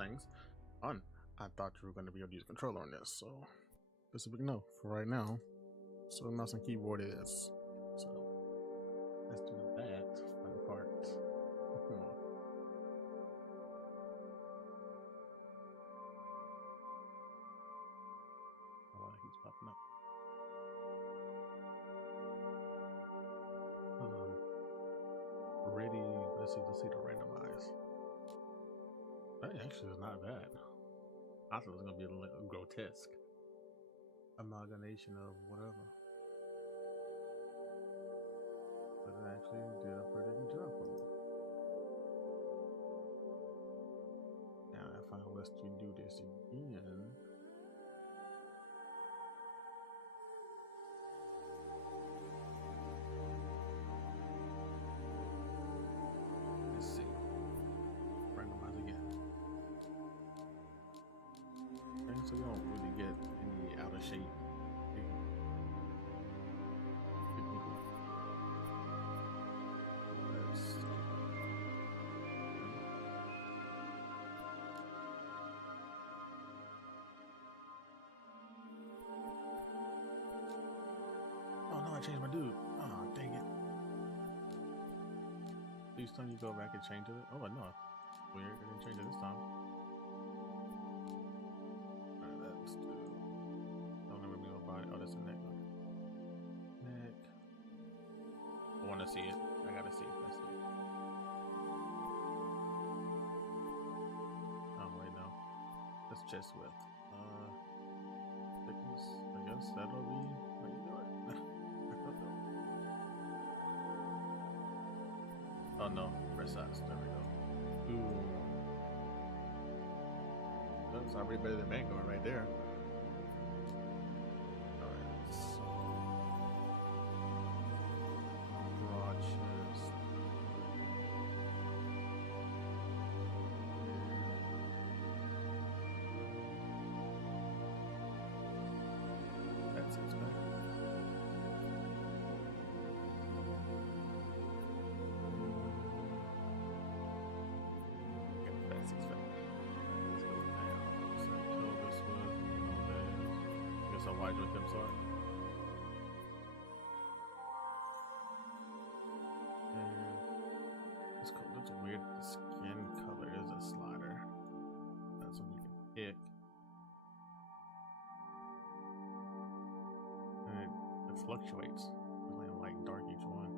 things on. I thought you were going to be able to use a controller on this, so this is a big no for right now. So mouse and keyboard is. So let's do that fun part. Oh, he's popping up. Ready. Let's see the randomize. That actually is not bad. I thought it was gonna be a little grotesque amalgamation of whatever, but it actually did a pretty good job for me. Now if I was to do this again, let's see, randomize again. Okay, so we don't really get any out of shape people. Let's see. Oh no, I changed my dude. Oh dang it. Please tell me you go back and change it. Oh no, weird, I didn't change it this time. Let's do. Don't remember me about it. Oh, that's the neck. Okay. Neck. I want to see it. I gotta see it. Let's see. Oh wait, no. That's chest width. Thickness. I guess that'll be how you do it. I don't know. Oh no, press size. There we go. Ooh. That's already better than Vanguard right there. Alright, so broad chest. That's it, man. That's it, man. So wide with them sword. It's cool. That's weird. The skin color is a slider. That's what you can pick. And it fluctuates. It's like light and dark each one.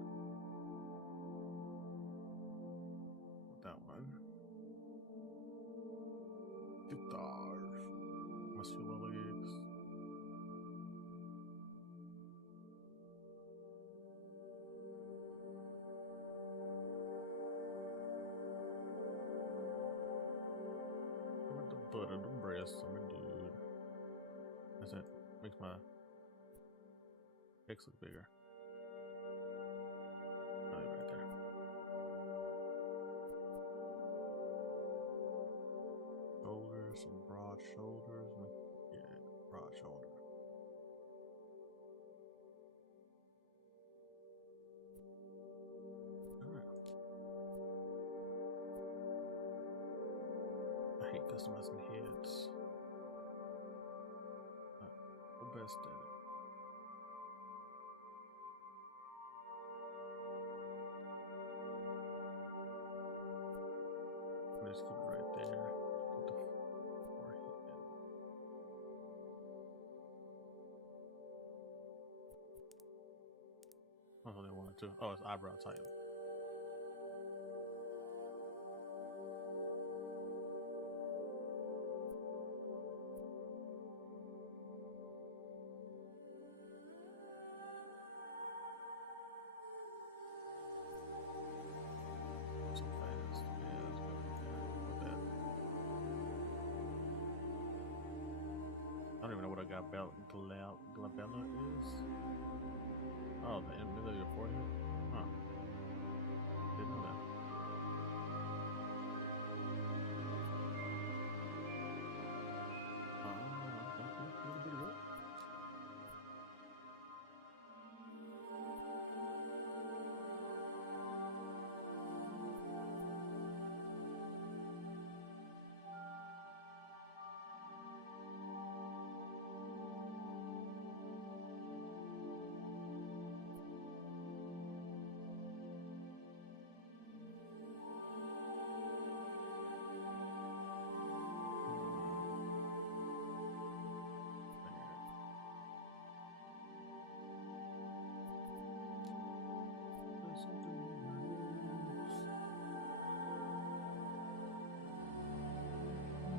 With that one. Guitar. Muscular legs. Butt of the breast, I'm a dude. That's it. Makes my pics look bigger. Probably right there. Shoulders, some broad shoulders. Yeah, broad shoulder. I hate customizing heads. The best at it. Let's keep it right there. Put the forehead. That's what they wanted to. Oh, it's eyebrow type. I don't even know what a glabella is. Oh, the middle of your forehead? Huh. Didn't know that. Okay, pretty good.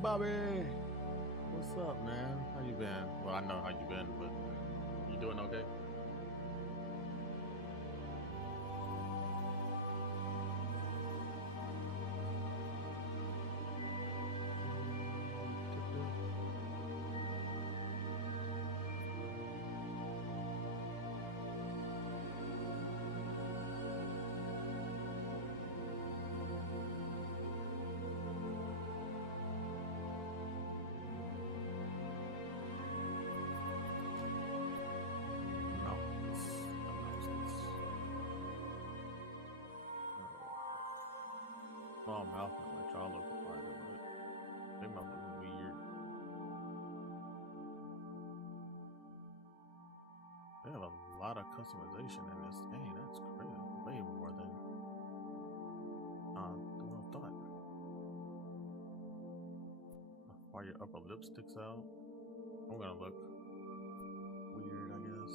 Bobby, what's up, man? How you been? Well, I know how you been, but you doing okay? Small mouth and my jaw look fine, but they might look weird. They have a lot of customization in this game. That's crazy. Way more than the one I thought. Why your upper lip sticks out? I'm gonna look weird, I guess.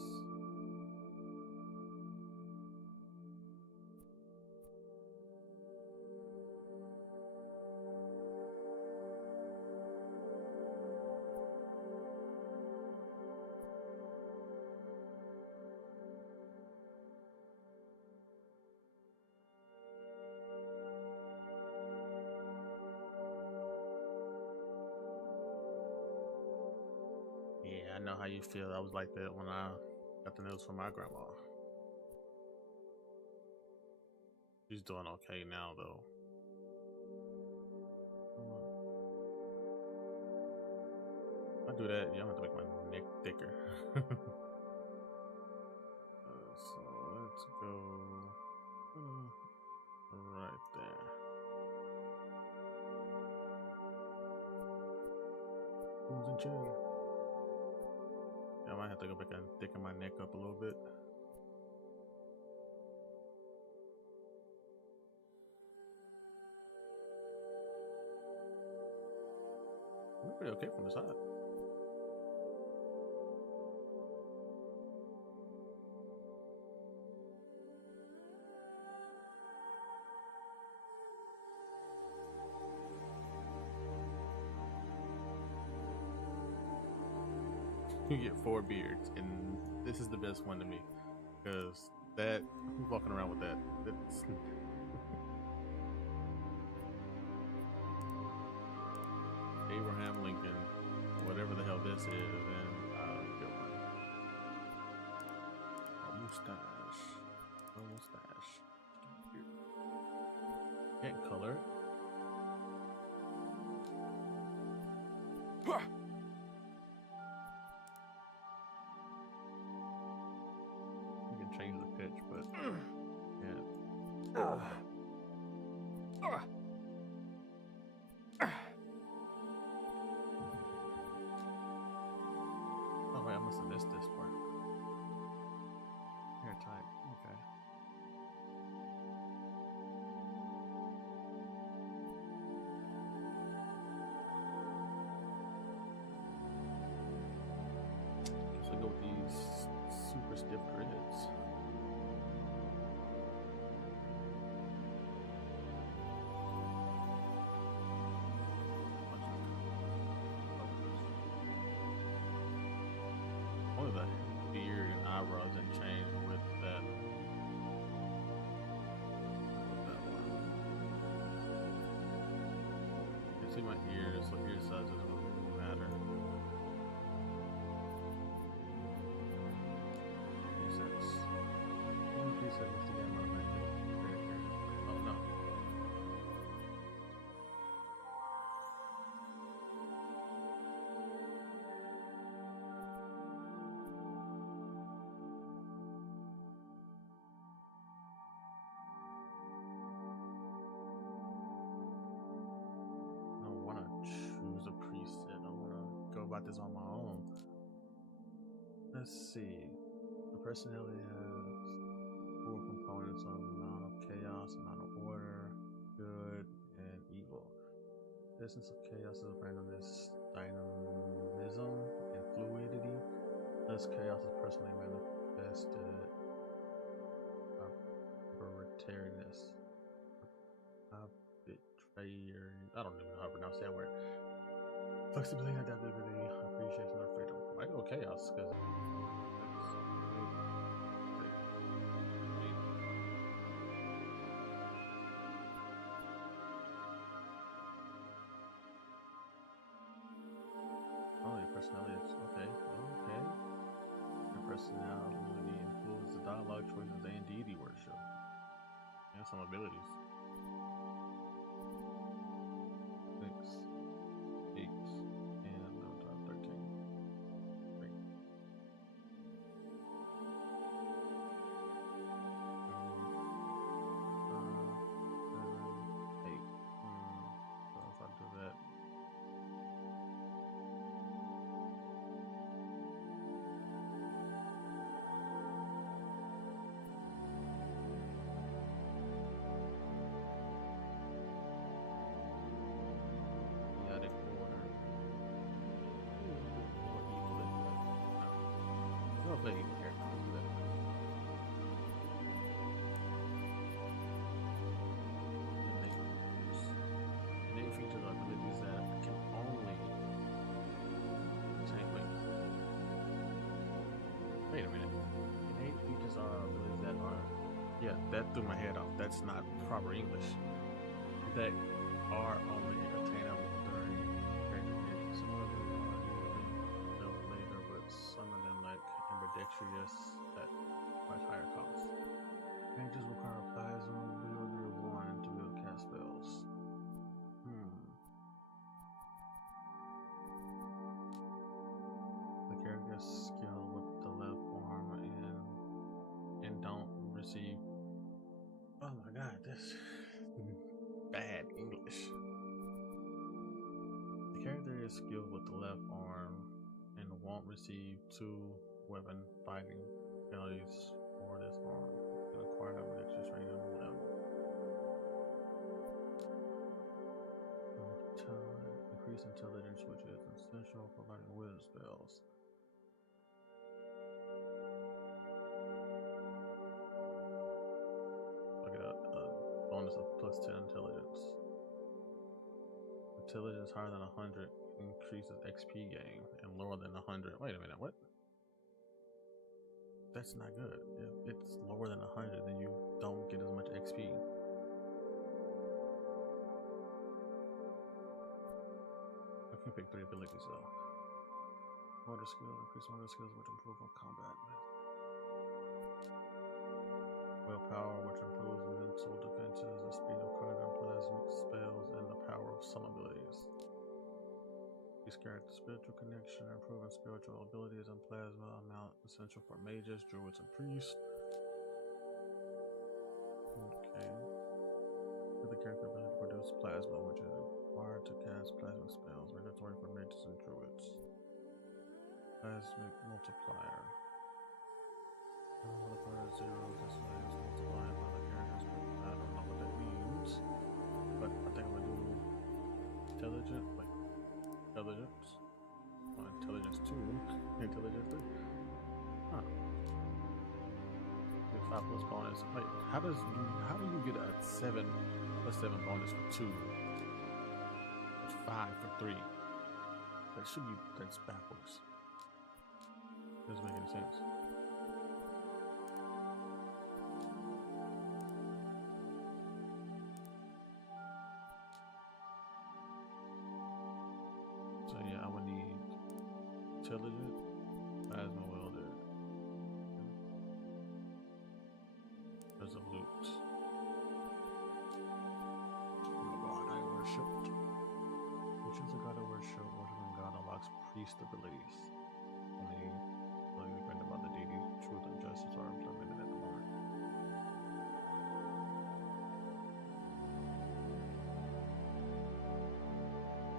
Yeah, I know how you feel. I was like that when I got the news from my grandma. She's doing okay now, though. If I do that, yeah, I'm gonna have to make my neck thicker. So let's go right there. Who's in chair? I might have to go back and thicken my neck up a little bit. We're pretty okay from the side. You get 4 beards, and this is the best one to me because that who's walking around with that? That's Abraham Lincoln, whatever the hell this is, and good one. A mustache, a mustache. Can't color it. Change the pitch, but yeah. Oh wait, I must have missed this part. Hair type, okay. Guess I go with these super stiff dreads. Only the beard and eyebrows didn't change with that. You see my ears, so ear size doesn't really matter. Presets. One preset is the game on my Oh no. Choose a preset. I want to go about this on my own. Let's see. The personality has 4 components of amount of chaos, amount of order, good, and evil. The essence of chaos is randomness, dynamism, and fluidity. Thus, chaos is personally manifested arbitrariness. I don't even know how to pronounce that word. Flexibility, adaptability, appreciation of freedom. I go chaos because personality is okay. Your personality includes the dialogue choices and deity worship. And some abilities. 6, 8, and 13. Great. 8. So if I do that. Play evil characters with it. Innate features are abilities that can only tank. Wait a minute. Innate features are abilities that are, yeah, that threw my head off. That's not proper English. That are only attainable during character. Some of them are usually built later, but some of them like ambidextrous at much higher cost. Mages require plasma wielder 1 to build cast spells. The character's skill with the left arm and don't receive. Oh my god, this bad English. The character is skilled with the left arm and won't receive 2 weapon fighting penalties for this arm. And acquire ambidextrous training on the level. Increase intelligence, which is essential for learning wisdom spells. Look at a bonus of +10 intelligence. Intelligence higher than 100 increases XP gain, and lower than 100. Wait a minute, what? That's not good. If it's lower than 100, then you don't get as much XP. I can pick 3 abilities though. Motor skill, increase motor skills which improve on combat. Willpower, which improves mental defenses, the speed of cardinal plasmic spells, and the power of some abilities. These characters' spiritual connection, improving spiritual abilities, and plasma amount essential for mages, druids, and priests. Okay. With the character ability to produce plasma, which is required to cast plasmic spells, regulatory for mages and druids. Plasmic multiplier. Multiplier 0, this way is multiplying by the character's. I don't know what that means, but I think I'm gonna do intelligent, like intelligence. Intelligence 2, intelligence 3. Huh. 5+ bonus. Wait, how do you get a 7 + 7 bonus for 2? 5 for 3. That's backwards. Doesn't make any sense. So yeah, I would need intelligent, plasma welder, resolute. Oh god, I worshipped. Which is a god I worship, worshiping god unlocks priest abilities. Only dependent on the deity, truth and justice are implemented at the moment.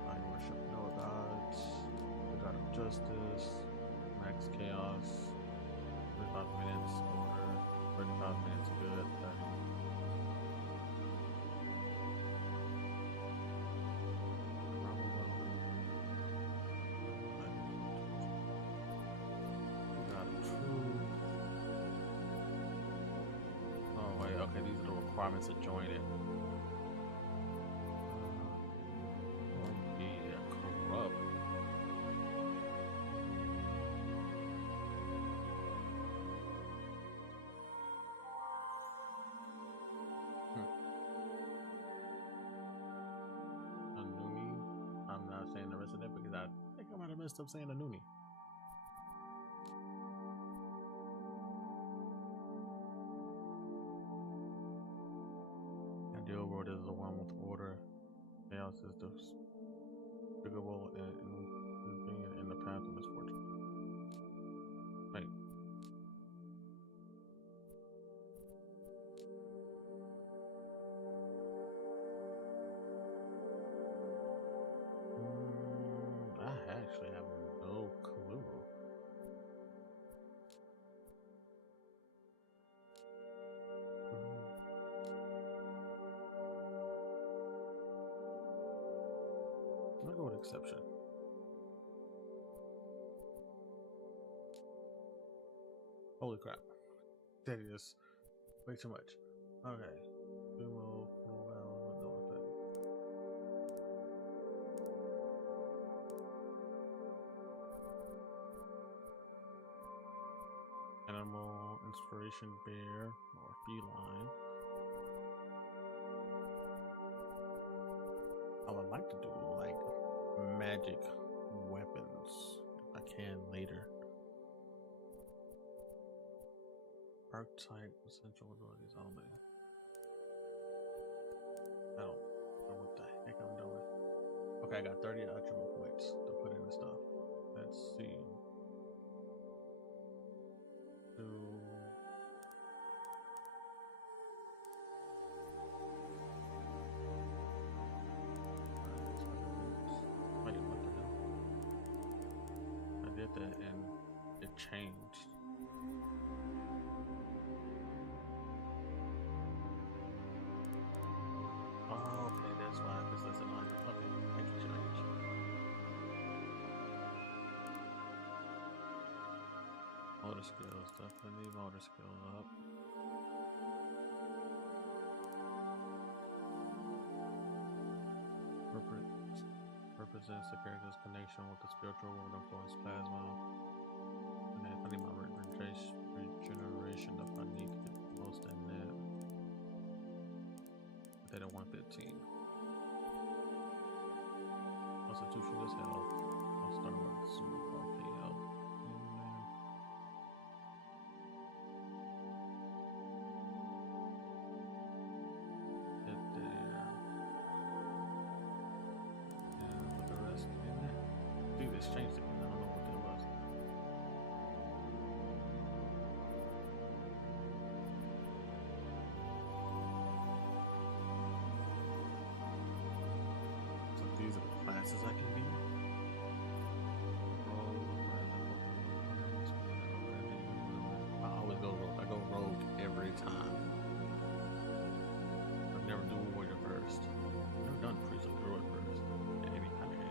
I worship no gods, the god of justice, max chaos, 35 minutes order, 35 minutes good, 30. Okay, these are the requirements to join it. Be corrupt. messing up because I think I might have messed up saying Anuni. Ideal world is the one with order. Chaos is the despicable and being in the path of misfortune. Right. I actually have no clue. I'll go with exception. Holy crap. That is way too much. Okay. We will pull down with no effect. Animal inspiration bear or feline. I would like to do like magic weapons if I can later. Archetype essential abilities only. I don't know what the heck I'm doing. Okay, I got 30 attribute points to put in the stuff. Let's see. Wait, what the hell? I did that and it changed. Oh, okay, that's why, because that's an honor. Okay, I get you. Motor skills, definitely need motor skills up. Represents the character's connection with the spiritual world influence plasma. And then I need my regeneration if I need to get the most in that. Put that at 115. Constitution is health. I'll start with super bulky health. Get there. And put the rest in there. Dude, this changed again. I don't know what that was. So these are the classes I can be. I always go rogue. I go rogue every time. I've never done warrior first. I've never done priest or druid first in any kind of game.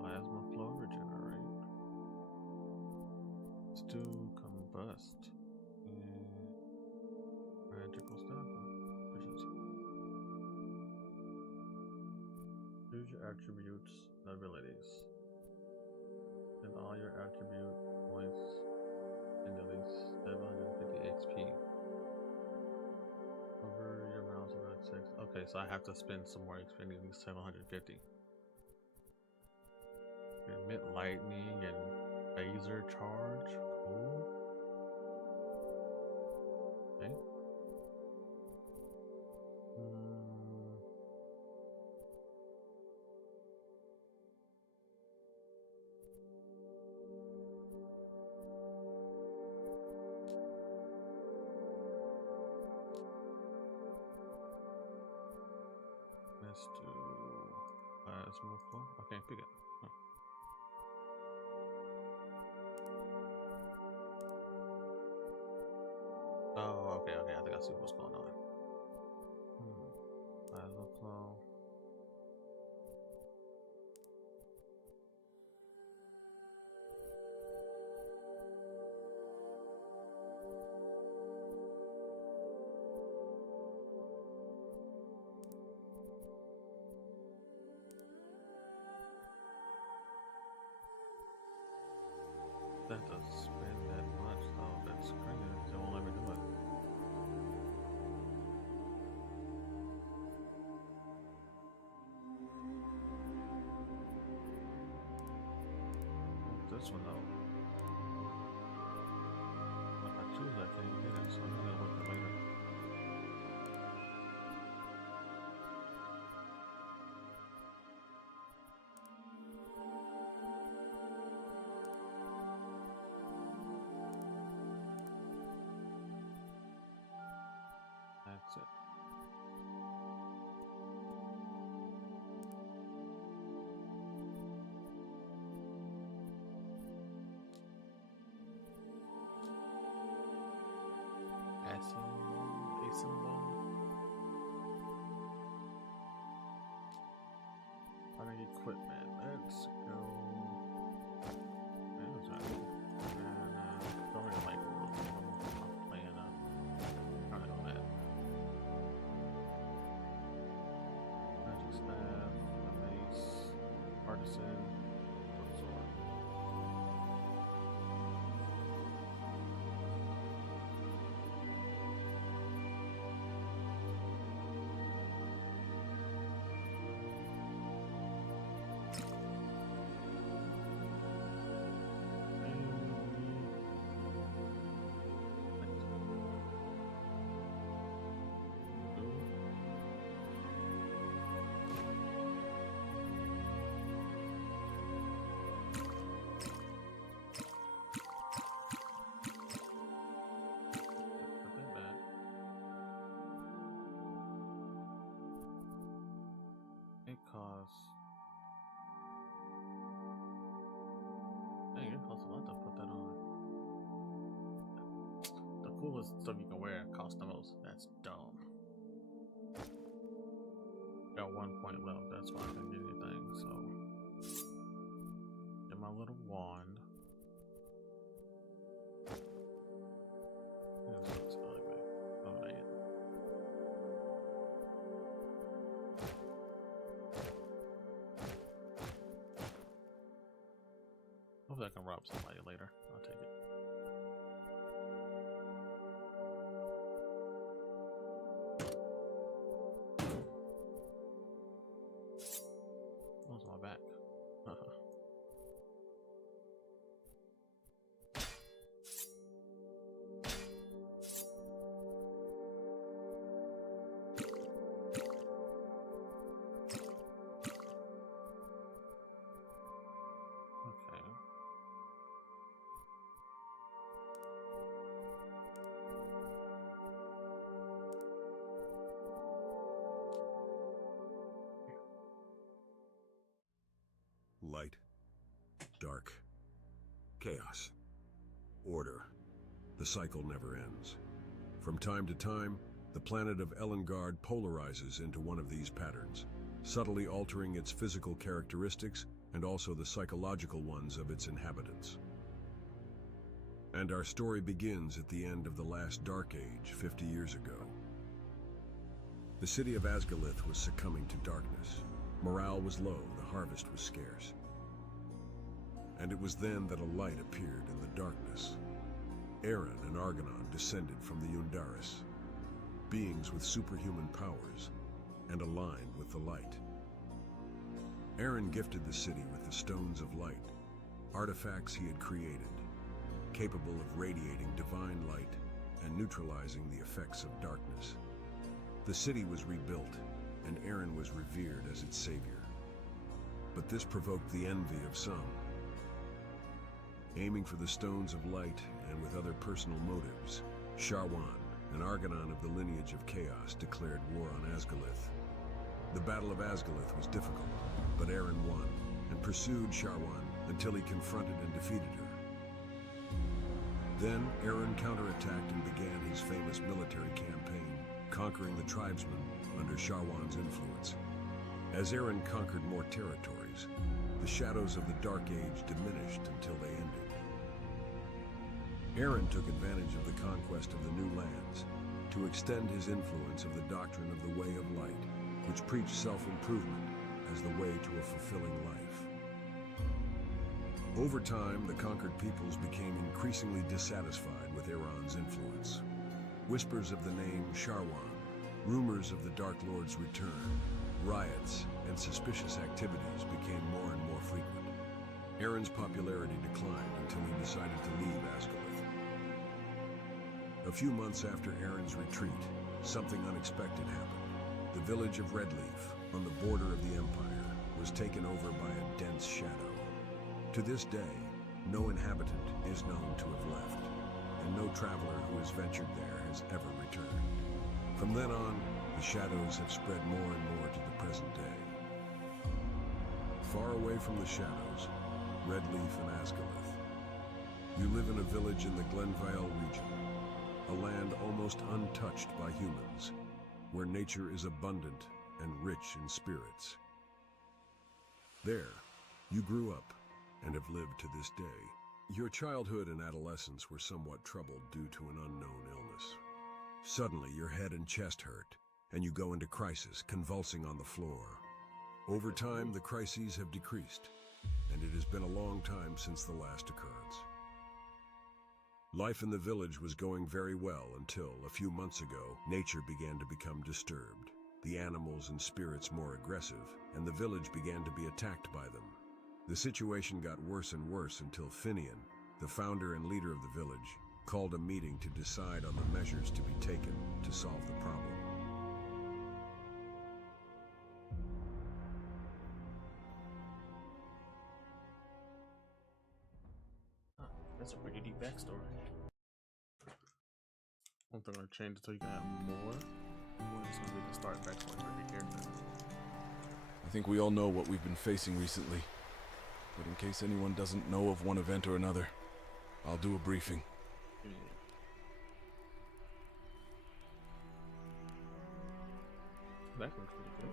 Plasma flow regenerate. Let's do combust. Magical stuff. Efficiency. Choose your attributes and abilities. And all your attribute points and at least 750 XP. Over your rounds of that 6. Okay, so I have to spend some more XP, at least 750. Emit lightning and laser charge. Cool. Okay. Let's do plasma flow. Okay, pick it. Huh. Oh, okay, I think I see what's going on. Plasma flow. That doesn't spend that much though. That's crazy. They won't let me do it. This one though. If I choose, I can't get it, so I'm gonna wait for later. That's it. Running equipment. Let's go. Don't really like playing I don't know that. Magic staff, mace, artisan, sword. It costs. Dang, it costs a lot to put that on. The coolest stuff you can wear costs the most. That's dumb. Got 1 point left. That's why I didn't get anything. So, get my little wand. This looks ugly. Oh, dang it. Hopefully I can rob somebody later. I'll take it. What's my back? Okay. Light, dark, chaos, order. The cycle never ends. From time to time, the planet of Elengard polarizes into one of these patterns, subtly altering its physical characteristics and also the psychological ones of its inhabitants. And our story begins at the end of the last Dark Age 50 years ago. The city of Asgalith was succumbing to darkness. Morale was low, the harvest was scarce. And it was then that a light appeared in the darkness. Aaron and Argonon descended from the Undaris, beings with superhuman powers, and aligned with the light. Aaron gifted the city with the Stones of Light, artifacts he had created, capable of radiating divine light and neutralizing the effects of darkness. The city was rebuilt, and Aaron was revered as its savior. But this provoked the envy of some. Aiming for the Stones of Light and with other personal motives, Sharwan, an Argonon of the lineage of Chaos, declared war on Asgalith. The Battle of Asgalith was difficult, but Aaron won and pursued Sharwan until he confronted and defeated her. Then Aaron counterattacked and began his famous military campaign, conquering the tribesmen under Sharwan's influence. As Aaron conquered more territories, the shadows of the Dark Age diminished until they ended. Aaron took advantage of the conquest of the new lands to extend his influence of the doctrine of the Way of Light, which preached self-improvement as the way to a fulfilling life. Over time, the conquered peoples became increasingly dissatisfied with Iran's influence. Whispers of the name Sharwan, rumors of the Dark Lord's return, riots, and suspicious activities became more and more frequent. Aaron's popularity declined until he decided to leave Ascalith. A few months after Aaron's retreat, something unexpected happened. The village of Redleaf, on the border of the Empire, was taken over by a dense shadow. To this day, no inhabitant is known to have left, and no traveler who has ventured there has ever returned. From then on, the shadows have spread more and more to the present day. Far away from the shadows, Redleaf and Ascalith, you live in a village in the Glenvale region, a land almost untouched by humans, where nature is abundant and rich in spirits. There, you grew up and have lived to this day. Your childhood and adolescence were somewhat troubled due to an unknown illness. Suddenly, your head and chest hurt, and you go into crisis, convulsing on the floor. Over time, the crises have decreased, and it has been a long time since the last occurrence. Life in the village was going very well until, a few months ago, nature began to become disturbed, the animals and spirits more aggressive, and the village began to be attacked by them. The situation got worse and worse until Finian, the founder and leader of the village, called a meeting to decide on the measures to be taken to solve the problem. That's a pretty deep backstory. I don't think I'm gonna change it so you can have more. Or it's gonna be the start backstory for every character. I think we all know what we've been facing recently. But in case anyone doesn't know of one event or another, I'll do a briefing. Yeah. That looks pretty good.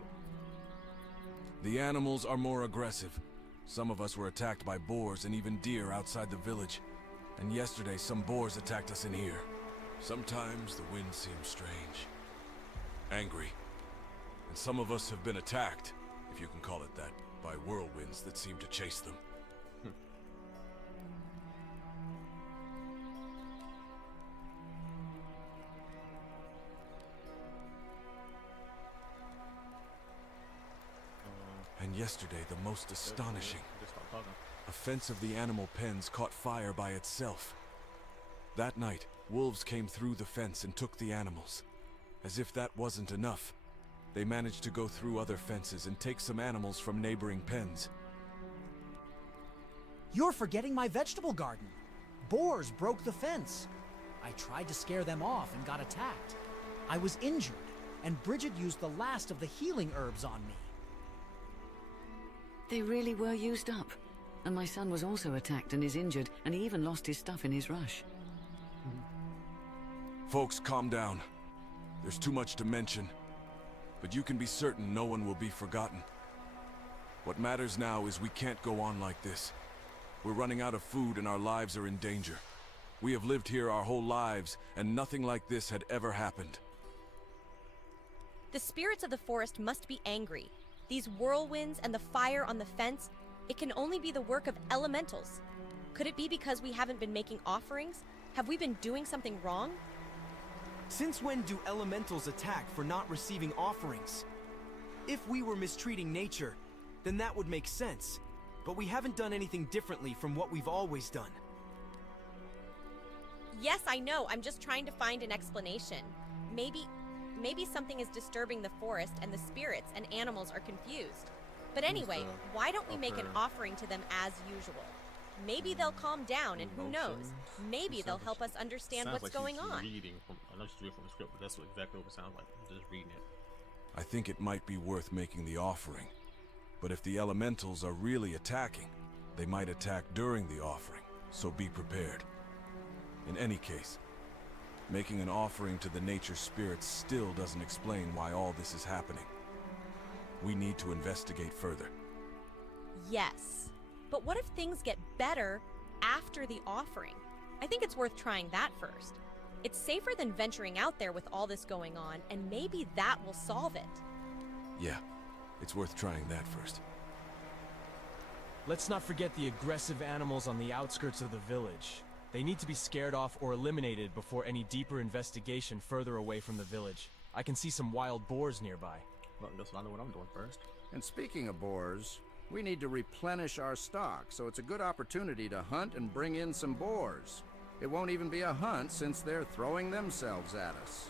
The animals are more aggressive. Some of us were attacked by boars and even deer outside the village. And yesterday, some boars attacked us in here. Sometimes the wind seems strange, angry. And some of us have been attacked, if you can call it that, by whirlwinds that seem to chase them. And yesterday, the most astonishing. A fence of the animal pens caught fire by itself. That night, wolves came through the fence and took the animals. As if that wasn't enough, they managed to go through other fences and take some animals from neighboring pens. You're forgetting my vegetable garden. Boars broke the fence. I tried to scare them off and got attacked. I was injured, and Bridget used the last of the healing herbs on me. They really were used up. And my son was also attacked and is injured, and he even lost his stuff in his rush. Folks, calm down. There's too much to mention. But you can be certain no one will be forgotten. What matters now is we can't go on like this. We're running out of food and our lives are in danger. We have lived here our whole lives, and nothing like this had ever happened. The spirits of the forest must be angry. These whirlwinds and the fire on the fence, it can only be the work of elementals. Could it be because we haven't been making offerings? Have we been doing something wrong? Since when do elementals attack for not receiving offerings? If we were mistreating nature, then that would make sense. But we haven't done anything differently from what we've always done. Yes, I know. I'm just trying to find an explanation. Maybe something is disturbing the forest and the spirits and animals are confused. But anyway, why don't we make an offering to them as usual? Maybe they'll calm down, and who knows? Maybe they'll help us understand what's going on. I know she's reading from the script, but that's exactly what it sounds like. I'm just reading it. I think it might be worth making the offering. But if the elementals are really attacking, they might attack during the offering, so be prepared. In any case, making an offering to the nature spirits still doesn't explain why all this is happening. We need to investigate further. Yes. But what if things get better after the offering? I think it's worth trying that first. It's safer than venturing out there with all this going on, and maybe that will solve it. Yeah, it's worth trying that first. Let's not forget the aggressive animals on the outskirts of the village. They need to be scared off or eliminated before any deeper investigation further away from the village. I can see some wild boars nearby. Well, I guess I know what I'm doing first. And speaking of boars, we need to replenish our stock, so it's a good opportunity to hunt and bring in some boars. It won't even be a hunt since they're throwing themselves at us.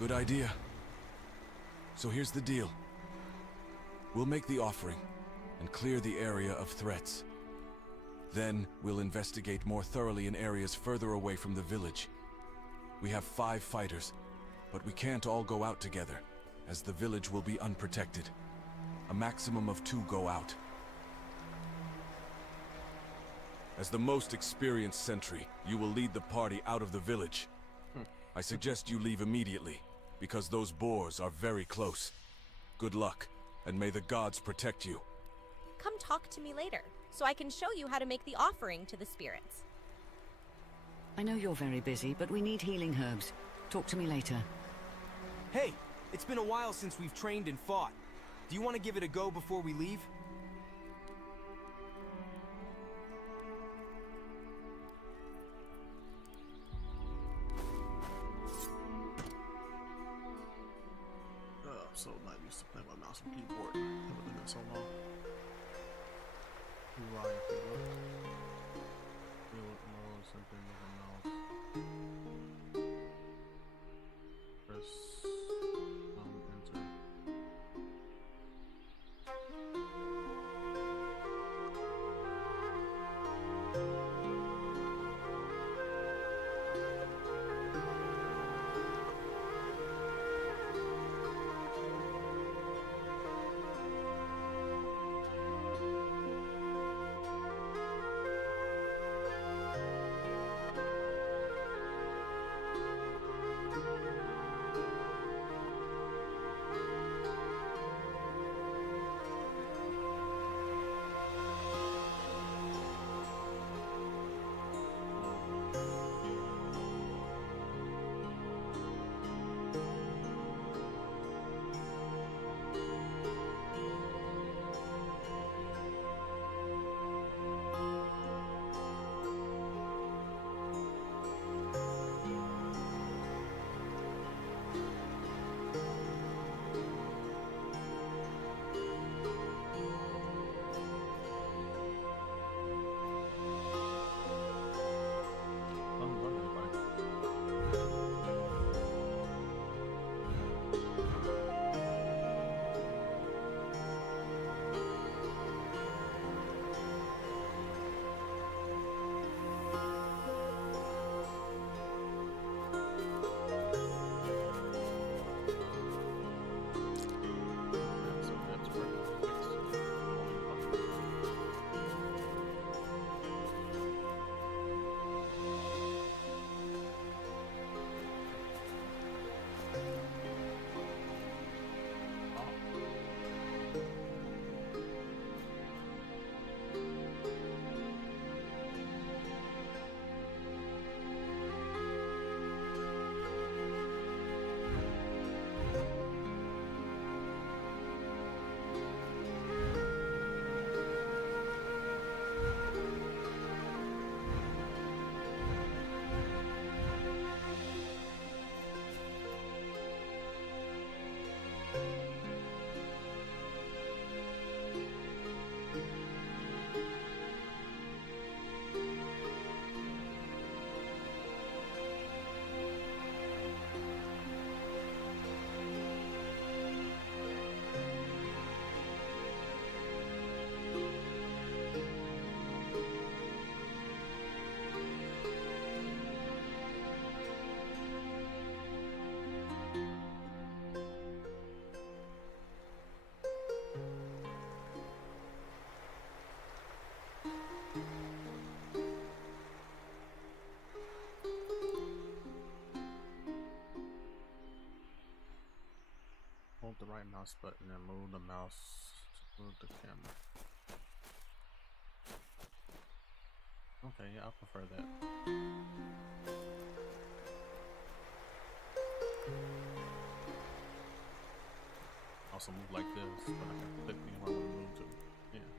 Good idea. So here's the deal. We'll make the offering and clear the area of threats. Then we'll investigate more thoroughly in areas further away from the village. We have 5 fighters, but we can't all go out together, as the village will be unprotected. A maximum of 2 go out. As the most experienced sentry, you will lead the party out of the village. I suggest you leave immediately, because those boars are very close. Good luck, and may the gods protect you. Come talk to me later, so I can show you how to make the offering to the spirits. I know you're very busy, but we need healing herbs. Talk to me later. Hey, it's been a while since we've trained and fought. Do you want to give it a go before we leave? I'm so not used to playing my mouse and keyboard. Haven't done it so long. Right, if you look. You look more something with the mouse. Press enter. Hold the right mouse button and move the mouse to move the camera. Okay, yeah, I prefer that. Also move like this, but I can click anywhere I want to move to. Yeah.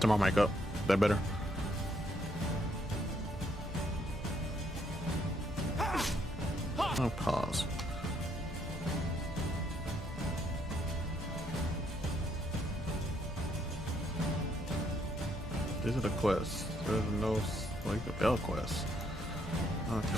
Turn my mic up. Is that better? Oh, pause. These are the quests. There's no like the bell quest. Okay.